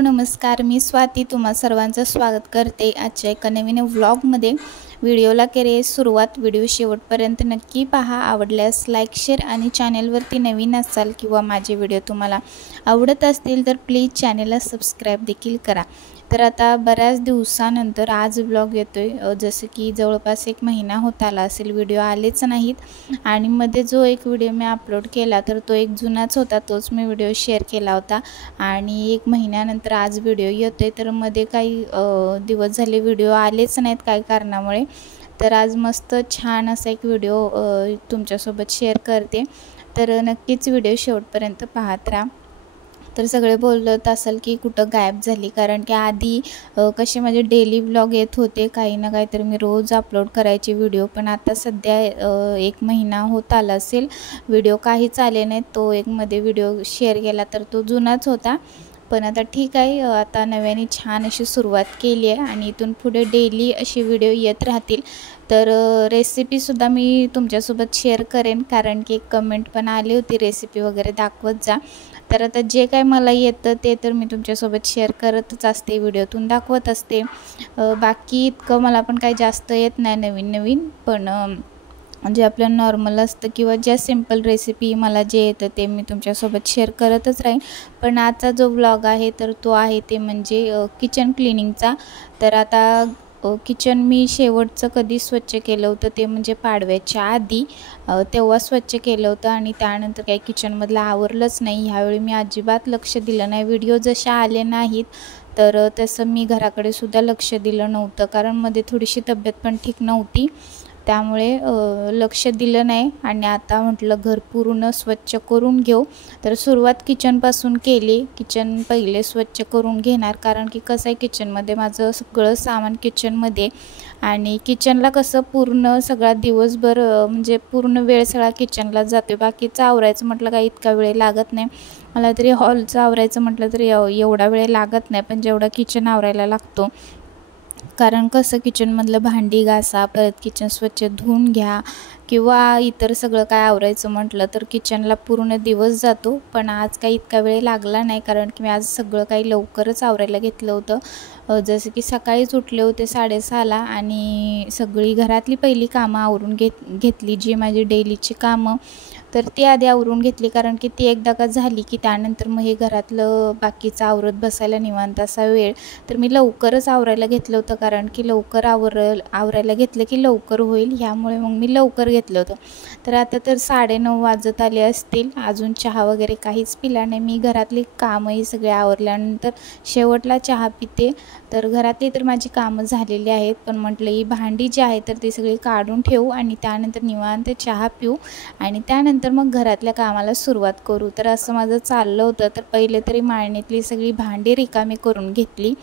नमस्कार, मी स्वाती तुम्हा सर्वांचं स्वागत करते आजच्या एका नवीन व्लॉगमध्ये। व्हिडिओला केले सुरुवात, व्हिडिओ शेवटपर्यंत नक्की पहा। आवडल्यास लाईक शेअर आणि चॅनलवरती नवीन असाल किंवा माझे व्हिडिओ तुम्हाला आवडत असतील तर प्लीज चॅनलला सबस्क्राइब देखील करा। तर आता बऱ्याच दिवसानंतर आज व्लॉग येतोय, जसं की जवळपास 1 महिना होत आला असेल व्हिडिओ आलेच नाहीत। आणि मध्ये जो एक व्हिडिओ मी अपलोड केला तर तो एक जुनाच होता, तोच मी व्हिडिओ शेअर केला होता। आणि 1 महिन्यानंतर आज व्हिडिओ येतोय, तर मध्ये काही दिवस झाले व्हिडिओ आलेच नाहीत काही कारणामुळे। तर आज मस्त छान असा एक व्हिडिओ तुमच्यासोबत शेअर करते, तर नक्कीच व्हिडिओ शेवटपर्यंत पाहत राहा। तर सगळे बोलत असाल की कुठं गायब झाली, कारण की आधी कसे माझे डेली व्लॉग येत होते, काही ना काही तर मी रोज अपलोड करायचे व्हिडिओ। पण आता सध्या 1 महिना होत आला असेल व्हिडिओ काहीच आले नाहीत। तो एक मध्ये व्हिडिओ शेअर केला तर तो जुनाच होता, पण आता ठीक आहे, आता नव्याने छान अशी सुरुवात केली आहे आणि इथून पुढे डेली असे व्हिडिओ येत राहतील। तर रेसिपीसुद्धा मी तुमच्यासोबत शेअर करेन, कारण की कमेंट पण आली होती रेसिपी वगैरे दाखवत जा। तर आता जे काय मला येतं ते तर मी तुमच्यासोबत शेअर करतच असते, व्हिडिओतून दाखवत असते। बाकी इतकं मला पण काही जास्त येत नाही नवीन पण जे आपलं नॉर्मल असतं किंवा ज्या सिंपल रेसिपी मला जे येतं ते मी तुमच्यासोबत शेअर करतच राहीन। पण आजचा जो व्लॉग आहे तर तो आहे ते म्हणजे किचन क्लिनिंगचा। तर आता किचन मी शेवटचं कधी स्वच्छ केलं होतं ते म्हणजे पाडव्याच्या आधी, तेव्हा स्वच्छ केलं होतं आणि त्यानंतर काही किचनमधलं आवरलंच नाही। ह्यावेळी मी अजिबात लक्ष दिलं नाही, व्हिडिओ जसे आले नाहीत तर तसं मी घराकडे सुद्धा लक्ष दिलं नव्हतं, कारण मध्ये थोडीशी तब्येत पण ठीक नव्हती, त्यामुळे लक्ष दिलं नाही। आणि आता म्हटलं घर पूर्ण स्वच्छ करून घेऊ, तर सुरुवात किचनपासून केली। किचन पहिले स्वच्छ करून घेणार, कारण की कसं आहे किचनमध्ये माझं सगळं सामान किचनमध्ये, आणि किचनला कसं पूर्ण सगळा दिवसभर म्हणजे पूर्ण वेळ सगळा किचनला जातो। बाकीचं आवरायचं म्हटलं काही इतका वेळ लागत नाही मला, तरी हॉलचं आवरायचं म्हटलं तरी एवढा वेळ लागत नाही, पण जेवढा किचन आवरायला लागतो, कारण कसं किचनमधलं भांडी घासा, परत किचन स्वच्छ धुवून घ्या किंवा इतर सगळं काय आवरायचं म्हटलं तर किचनला पूर्ण दिवस जातो। पण आज काही इतका वेळ लागला नाही, कारण की मी आज सगळं काही लवकरच आवरायला घेतलं होतं। जसं की सकाळीच उठले होते 6:30ला आणि सगळी घरातली पहिली कामं आवरून घेतली जी माझी डेलीची कामं, तर ती आधी आवरून घेतली, कारण की ती एकदा का झाली की त्यानंतर मग हे घरातलं बाकीचं आवरत बसायला निवांत असा वेळ। तर मी लवकरच आवरायला घेतलं होतं, कारण की लवकर आवरायला घेतलं की लवकर होईल, ह्यामुळे मग मी लवकर घेतलं होतं। तर आता तर 9:30 वाजत आले असतील, अजून चहा वगैरे काहीच पिला नाही मी। घरातली कामंही सगळे आवरल्यानंतर शेवटला चहा पिते। तर घरातली तर माझी कामं झालेली आहेत, पण म्हटलं ही भांडी जी आहे तर ती सगळी काढून ठेवू आणि त्यानंतर निवांत चहा पिऊ आणि त्यानंतर मग घरातल्या कामाला सुरुवात करू। तर असं माझं चाललं होतं। तर पहिले तरी माळणीतली सगळी भांडी रिकामी करून घेतली।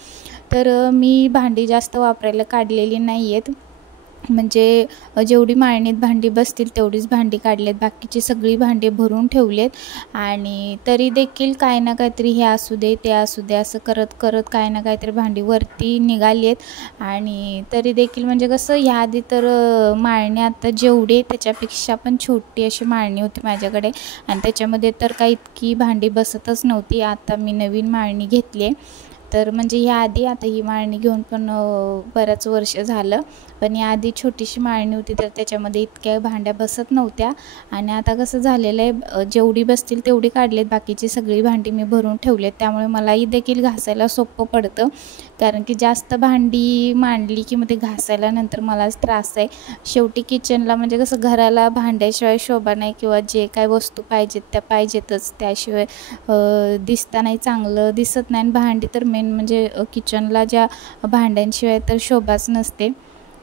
तर मी भांडी जास्त वापरायला काढलेली नाही आहेत, म्हणजे जेवढी माळणीत भांडी बसतील तेवढीच भांडी काढलेत, बाकीची सगळी भांडी भरून ठेवलेत। आणि तरी देखील काय ना काहीतरी हे असू दे ते असू दे असं करत करत काय ना काहीतरी भांडी वरती निघाली आहेत। आणि तरी देखील म्हणजे कसं ह्याआधी तर माळणी आता जेवढी त्याच्यापेक्षा पण छोटी अशी माळणी होती माझ्याकडे, आणि त्याच्यामध्ये तर काही इतकी भांडी बसतच नव्हती। आता मी नवीन माळणी घेतली आहे, तर म्हणजे ह्याआधी आता ही माळणी घेऊन पण बऱ्याच वर्ष झालं, पण याआधी छोटीशी माळणी होती तर त्याच्यामध्ये इतक्या भांड्या बसत नव्हत्या। आणि आता कसं झालेलं आहे, जेवढी बसतील तेवढी काढलेत, बाकीची सगळी भांडी मी भरून ठेवलेत, त्यामुळे मलाही देखील घासायला सोपं पडतं, कारण की जास्त भांडी मांडली की मग ते घासायला नंतर मलाच त्रास आहे। शेवटी किचनला म्हणजे कसं घराला भांड्याशिवाय शोभा नाही, किंवा जे काय वस्तू पाहिजेत त्या पाहिजेतच, त्याशिवाय दिसतानाही चांगलं दिसत नाही। आणि भांडी तर मेन म्हणजे किचनला ज्या भांड्यांशिवाय तर शोभाच नसते,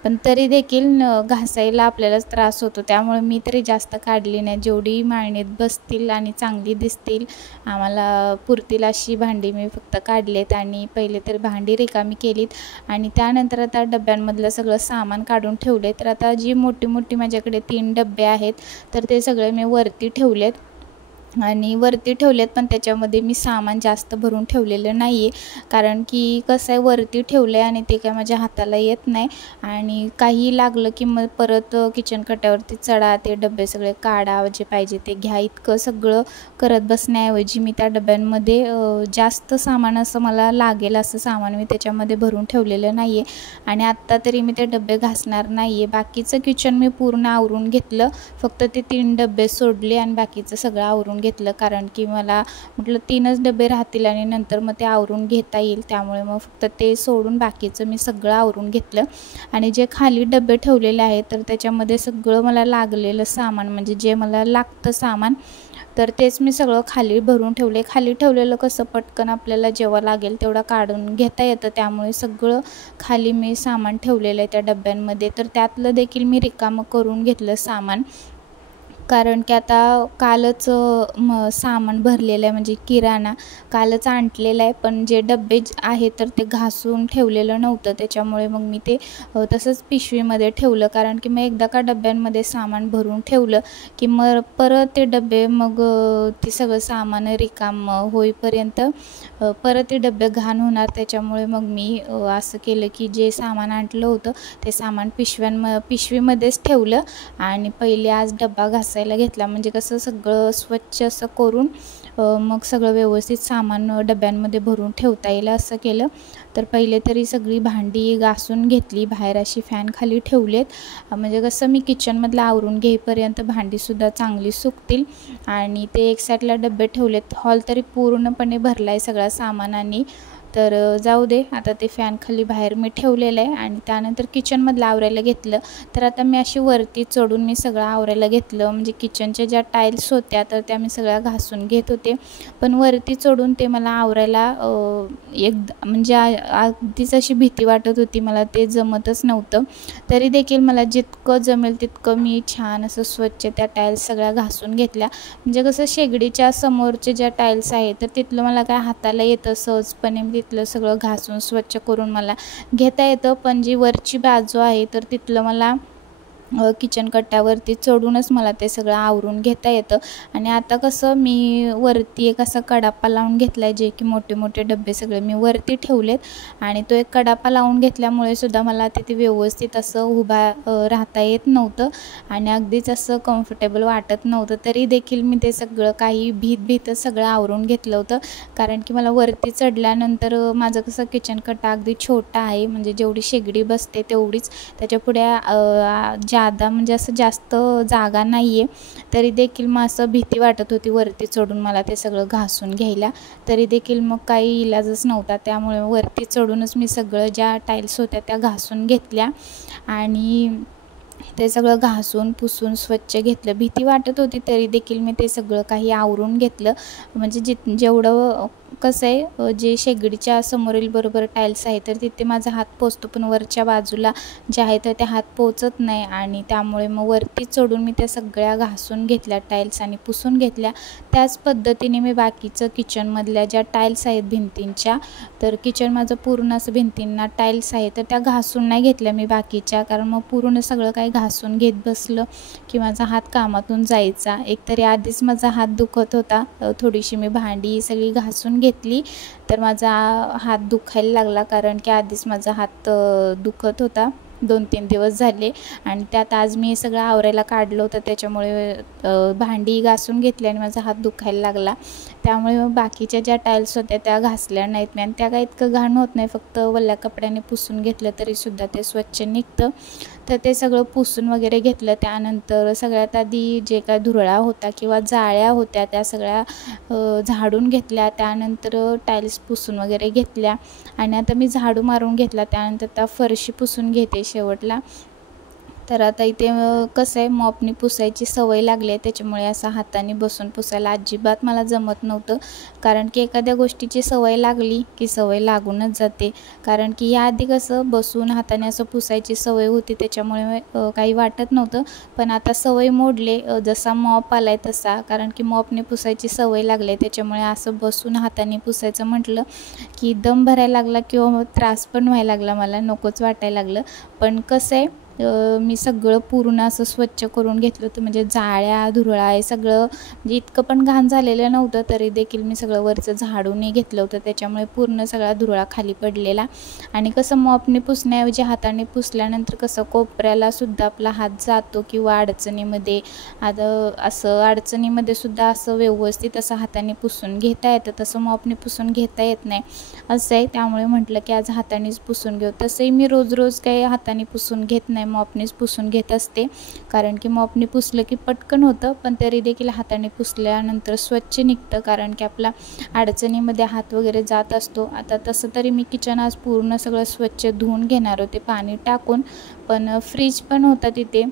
पण तरी देखील घासायला आपल्यालाच त्रास होतो, त्यामुळे मी तरी जास्त काढली नाही। जेवढी माळणीत बसतील आणि चांगली दिसतील आम्हाला पुरतील अशी भांडी मी फक्त काढलेत। आणि पहिले तर भांडी रिकामी केलीत आणि त्यानंतर आता डब्यांमधलं सगळं सामान काढून ठेवले। तर आता जी मोठी मोठी माझ्याकडे 3 डबे आहेत तर ते सगळे मी वरती ठेवलेत, आणि वरती ठेवलेत, पण त्याच्यामध्ये मी सामान जास्त भरून ठेवलेलं नाही आहे, कारण की कसं आहे वरती ठेवलं आहे आणि ते काय माझ्या हाताला येत नाही आणि काही लागलं की मग परत किचन कट्ट्यावरती चढा, ते डबे सगळे काढा, जे पाहिजे ते घ्या, इतकं सगळं करत बसण्याऐवजी मी त्या डब्यांमध्ये जास्त सामान असं मला लागेल असं सामान मी त्याच्यामध्ये भरून ठेवलेलं नाही आहे. आणि आत्ता तरी मी ते डबे घासणार नाही आहे. बाकीचं किचन मी पूर्ण आवरून घेतलं, फक्त ते 3 डबे सोडले आणि बाकीचं सगळं आवरून घेतलं, कारण की मला म्हटलं 3च डबे राहतील आणि नंतर मग ते आवरून घेता येईल, त्यामुळे मग फक्त ते सोडून बाकीचं मी सगळं आवरून घेतलं. आणि जे खाली डबे ठेवलेले आहेत तर त्याच्यामध्ये सगळं मला लागलेलं सामान, म्हणजे जे मला लागतं सामान, तर तेच मी सगळं खाली भरून ठेवले. खाली ठेवलेलं कसं पटकन आपल्याला जेव्हा लागेल तेवढा काढून घेता येतं, त्यामुळे सगळं खाली मी सामान ठेवलेलं आहे त्या डब्यांमध्ये. तर त्यातलं देखील मी रिकामं करून घेतलं सामान, कारण की आता कालच सामान भरलेलं आहे, म्हणजे किराणा कालच आणलेला आहे, पण जे डबे आहेत तर ते घासून ठेवलेलं नव्हतं, त्याच्यामुळे मग मी ते तसंच पिशवीमध्ये ठेवलं. कारण की मग एकदा का डब्यांमध्ये सामान भरून ठेवलं की मग परत ते डबे मग ते सगळं सामान रिकाम होईपर्यंत परत ते डबे घाण होणार, त्याच्यामुळे मग मी असं केलं की जे सामान आणलं होतं ते सामान पिशवीमध्येच ठेवलं आणि पहिले आज डब्बा घासायला घेतला, म्हणजे कसं सगळं स्वच्छ असं करून मग सगळं व्यवस्थित सामान डब्यांमध्ये भरून ठेवता येईल असं केलं. तर पहिले तरी सगळी भांडी घासून घेतली, बाहेर अशी फॅन खाली ठेवलेत, म्हणजे कसं मी किचनमधलं आवरून घेईपर्यंत भांडीसुद्धा चांगली सुकतील. आणि ते एक साईडला डबे ठेवलेत, हॉल तरी पूर्णपणे भरला आहे सगळ्या सामानाने. तर जाऊ दे, आता ते फॅन खाली बाहेर मी ठेवलेलं आहे. आणि त्यानंतर किचनमधलं आवरायला घेतलं, तर आता मी अशी वरती चढून मी सगळं आवरायला घेतलं, म्हणजे किचनच्या ज्या टाईल्स होत्या तर त्या मी सगळ्या घासून घेत होते, पण वरती चढून ते मला आवरायला म्हणजे अगदीच अशी भीती वाटत होती, मला ते जमतच नव्हतं. तरी देखील मला जितकं जमेल तितकं मी छान असं स्वच्छ त्या टाईल्स सगळ्या घासून घेतल्या. म्हणजे कसं शेगडीच्या समोरचे ज्या टाईल्स आहेत तर तिथलं मला काय हाताला येतं सहजपणे, तिथलं सगळं घासून स्वच्छ करून मला घेता येतं, पण जी वरची बाजू आहे तर तिथलं मला किचन कट्ट्यावरती चढूनच मला ते सगळं आवरून घेता येतं. आणि आता कसं मी वरती एक असा कडापा लावून घेतला आहे, जे की मोठे मोठे डबे सगळे मी वरती ठेवलेत, आणि तो एक कडापा लावून घेतल्यामुळे सुद्धा मला तिथे व्यवस्थित असं उभा राहता येत नव्हतं आणि अगदीच असं कम्फर्टेबल वाटत नव्हतं. तरी देखील मी ते सगळं काही भीतच सगळं आवरून घेतलं होतं, कारण की मला वरती चढल्यानंतर माझं कसं किचन कट्टा अगदी छोटा आहे, म्हणजे जेवढी शेगडी बसते तेवढीच, त्याच्यापुढे म्हणजे असं जास्त जागा नाही आहे. तरी देखील मग असं भीती वाटत होती वरती चढून मला ते सगळं घासून घ्यायला, तरी देखील मग काही इलाजच नव्हता, त्यामुळे वरती चढूनच मी सगळं ज्या टाईल्स होत्या त्या घासून घेतल्या आणि ते सगळं घासून पुसून स्वच्छ घेतलं. भीती वाटत होती तरी देखील मी ते सगळं काही आवरून घेतलं, म्हणजे जेवढं कसं आहे जे शेगडीच्या समोरील बरोबर टाईल्स आहे तर तिथे माझा हात पोचतो, पण वरच्या बाजूला जे आहे तर ते हात पोचत नाही, आणि त्यामुळे मग वरती चढून मी त्या सगळ्या घासून घेतल्या टाईल्स आणि पुसून घेतल्या. त्याच पद्धतीने मी बाकीचं किचनमधल्या ज्या टाईल्स आहेत भिंतींच्या, तर किचन माझं पूर्ण असं भिंतींना टाईल्स आहे तर त्या घासून नाही घेतल्या मी बाकीच्या, कारण मग पूर्ण सगळं काही घासून घेत बसलं की माझा हात कामातून जायचा. एकतरी आधीच माझा हात दुखत होता, थोडीशी मी भांडी सगळी घासून घेतली तर माझा हात दुखायला लागला, कारण की आधीच माझा हात दुखत होता 2-3 दिवस झाले, आणि त्यात आज मी सगळं आवरायला काढलं होतं, त्याच्यामुळे भांडी घासून घेतली आणि माझा हात दुखायला लागला. त्यामुळे मग बाकीच्या ज्या टाईल्स होत्या त्या घासल्या नाहीत मी, आणि त्या काय इतकं घाण होत नाही, फक्त वल्ल्या कपड्याने पुसून घेतलं तरीसुद्धा ते स्वच्छ निघतं. तर ते सगळं पुसून वगैरे घेतलं. त्यानंतर सगळ्यात आधी जे काय धुरळा होता किंवा जाळ्या होत्या त्या सगळ्या झाडून घेतल्या, त्यानंतर टाईल्स पुसून वगैरे घेतल्या, आणि आता मी झाडू मारून घेतला. त्यानंतर त्या फरशी पुसून घेते शेवटला. तर आता इथे कसं आहे मॉपनी पुसायची सवय लागली आहे, त्याच्यामुळे असं हाताने बसून पुसायला अजिबात मला जमत नव्हतं, कारण की एखाद्या गोष्टीची सवय लागली की सवय लागूनच जाते. कारण की याआधी कसं बसून हाताने असं पुसायची सवय होती, त्याच्यामुळे काही वाटत नव्हतं, पण आता सवय मोडले जसा मॉप आला आहे तसा, कारण की मॉपने पुसायची सवय लागली आहे, त्याच्यामुळे असं बसून हाताने पुसायचं म्हटलं की दम भरायला लागला किंवा त्रास पण व्हायला लागला, मला नकोच वाटायला लागलं. पण कसं आहे मी सगळं पूर्ण असं स्वच्छ करून घेतलं होतं, म्हणजे जाळ्या धुरळा हे सगळं, म्हणजे इतकं पण घाण झालेलं नव्हतं तरी देखील मी सगळं वरचं झाडून घेतलं होतं, त्याच्यामुळे पूर्ण सगळा धुरळा खाली पडलेला. आणि कसं मॉपने पुसण्याऐवजी हाताने पुसल्यानंतर कसं कोपऱ्याला सुद्धा आपला हात जातो किंवा अडचणीमध्ये असं अडचणीमध्ये सुद्धा असं व्यवस्थित असं हाताने पुसून घेता येतं, तसं मॉपने पुसून घेता येत नाही असं आहे. त्यामुळे म्हटलं की आज हातानेच पुसून घेऊ. तसंही मी रोज काही हाताने पुसून घेत नाही, मॉपनेच पुसून घेत असते, कारण की मॉपने पुसलं की पटकन होतं, पण तरी देखील हाताने पुसल्यानंतर स्वच्छ निघतं, कारण की आपला अडचणीमध्ये हात वगैरे जात असतो. आता तसं तरी मी किचन आज पूर्ण सगळं स्वच्छ धुवून घेणार होते पाणी टाकून, पण फ्रीज पण होता तिथे,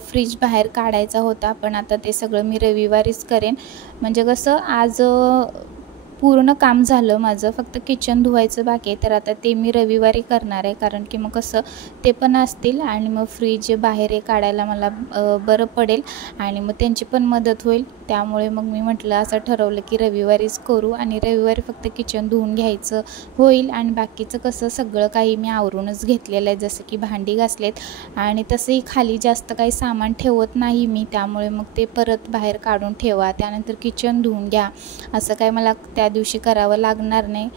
फ्रीज बाहेर काढायचा होता, पण आता ते सगळं मी रविवारीच करेन. म्हणजे कसं आज पूर्ण काम झालं माझं, फक्त किचन धुवायचं बाकी आहे, तर आता ते मी रविवारी करणार आहे, कारण की मग कसं ते पण असतील आणि मग फ्रीज बाहेर काढायला मला बरं पडेल आणि मग त्यांची पण मदत होईल. त्यामुळे मग मी म्हटलं असं ठरवलं की रविवारीच करू आणि रविवारी फक्त किचन धुवून घ्यायचं होईल आणि बाकीचं कसं सगळं काही मी आवरूनच घेतलेलं आहे, जसं की भांडी घासलेत आणि तसंही खाली जास्त काही सामान ठेवत नाही मी, त्यामुळे मग ते परत बाहेर काढून ठेवा, त्यानंतर किचन धुवून घ्या, असं काय मला त्या दिवशी करावं लागणार नाही,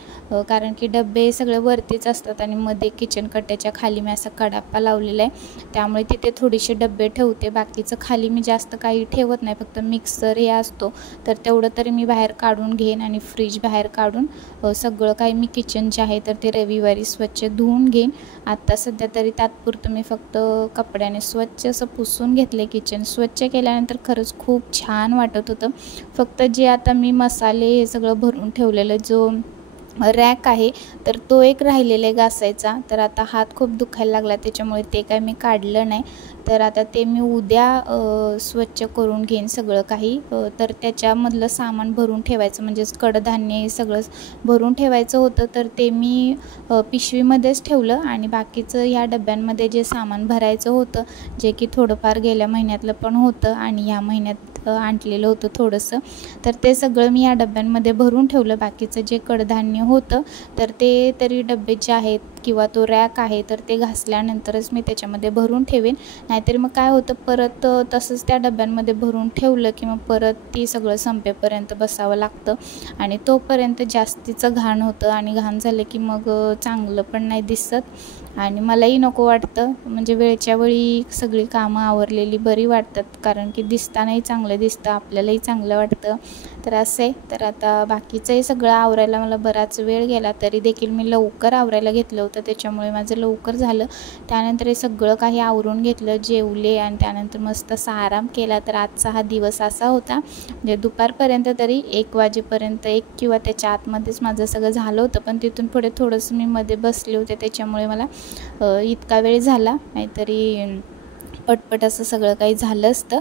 कारण की डबे सगळे वरतीच असतात आणि मध्ये किचन कट्ट्याच्या खाली मी असा कडापा लावलेला आहे, त्यामुळे तिथे थोडेसे डबे ठेवते, बाकीचं खाली मी जास्त काही ठेवत नाही, फक्त मिक्सर हे असतो तर तेवढं तरी मी बाहेर काढून घेईन आणि फ्रीज बाहेर काढून सगळं काही मी किचन जे आहे तर ते रविवारी स्वच्छ धुवून घेईन. आत्ता सध्या तरी तात्पुरतं मी फक्त कपड्याने स्वच्छ असं पुसून घेतले. किचन स्वच्छ केल्यानंतर खरंच खूप छान वाटत होतं. फक्त जे आता मी मसाले हे सगळं भरून ठेवलेलं जो रॅक आहे तर तो एक राहिलेला आहे घासायचा, तर आता हात खूप दुखायला लागला, त्याच्यामुळे ते काय मी काढलं नाही, तर आता ते मी उद्या स्वच्छ करून घेईन सगळं काही. तर त्याच्यामधलं सामान भरून ठेवायचं, म्हणजेच कडधान्य हे सगळं भरून ठेवायचं होतं, तर ते मी पिशवीमध्येच ठेवलं आणि बाकीचं ह्या डब्यांमध्ये जे सामान भरायचं होतं, जे की थोडंफार गेल्या महिन्यातलं पण होतं आणि ह्या महिन्यात आणलेलं होतं थोडंसं, तर ते सगळं मी या डब्यांमध्ये भरून ठेवलं. बाकीचं जे कडधान्य होतं तर ते तरी डबे जे आहेत किंवा तो रॅक आहे तर ते घासल्यानंतरच मी त्याच्यामध्ये भरून ठेवेन, नाहीतर मग काय होतं परत तसंच त्या डब्यांमध्ये भरून ठेवलं की मग परत ती सगळं संपेपर्यंत बसावं लागतं आणि तोपर्यंत जास्तीचं घाण होतं आणि घाण झालं की मग चांगलं पण नाही दिसत आणि मलाही नको वाटतं. म्हणजे वेळच्या वेळी सगळी कामं आवरलेली बरी वाटतात, कारण की दिसतानाही चांगलं दिसतं, आपल्यालाही चांगलं वाटतं. तर असं आहे. तर आता बाकीचंही सगळं आवरायला मला बराच वेळ गेला, तरी देखील मी लवकर आवरायला घेतलं होतं, त्याच्यामुळे माझं लवकर झालं. त्यानंतर हे सगळं काही आवरून घेतलं, जेवले आणि त्यानंतर मस्त असा आराम केला. तर आजचा हा दिवस असा होता, म्हणजे दुपारपर्यंत तरी 1 वाजेपर्यंत 1 किंवा त्याच्या आतमध्येच माझं सगळं झालं होतं, पण तिथून पुढे थोडंसं मी मध्ये बसले होते, त्याच्यामुळे मला इतका वेळ झाला, नाहीतरी पटपट असं सगळं काही झालं असतं.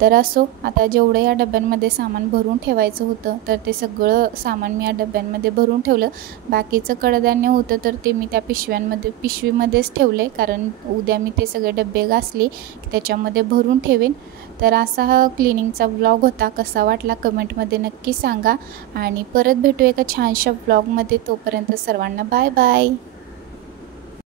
तर असो, आता जेवढं या डब्यांमध्ये सामान भरून ठेवायचं होतं तर ते सगळं सामान मी या डब्यांमध्ये भरून ठेवलं. बाकीचं कडधान्य होतं तर ते मी त्या पिशवीमध्येच ठेवले, कारण उद्या मी ते सगळे डबे घासले त्याच्यामध्ये भरून ठेवेन. तर असा हा क्लिनिंगचा व्लॉग होता. कसा वाटला कमेंटमध्ये नक्की सांगा आणि परत भेटू एका छानशा व्लॉगमध्ये. तोपर्यंत सर्वांना बाय बाय.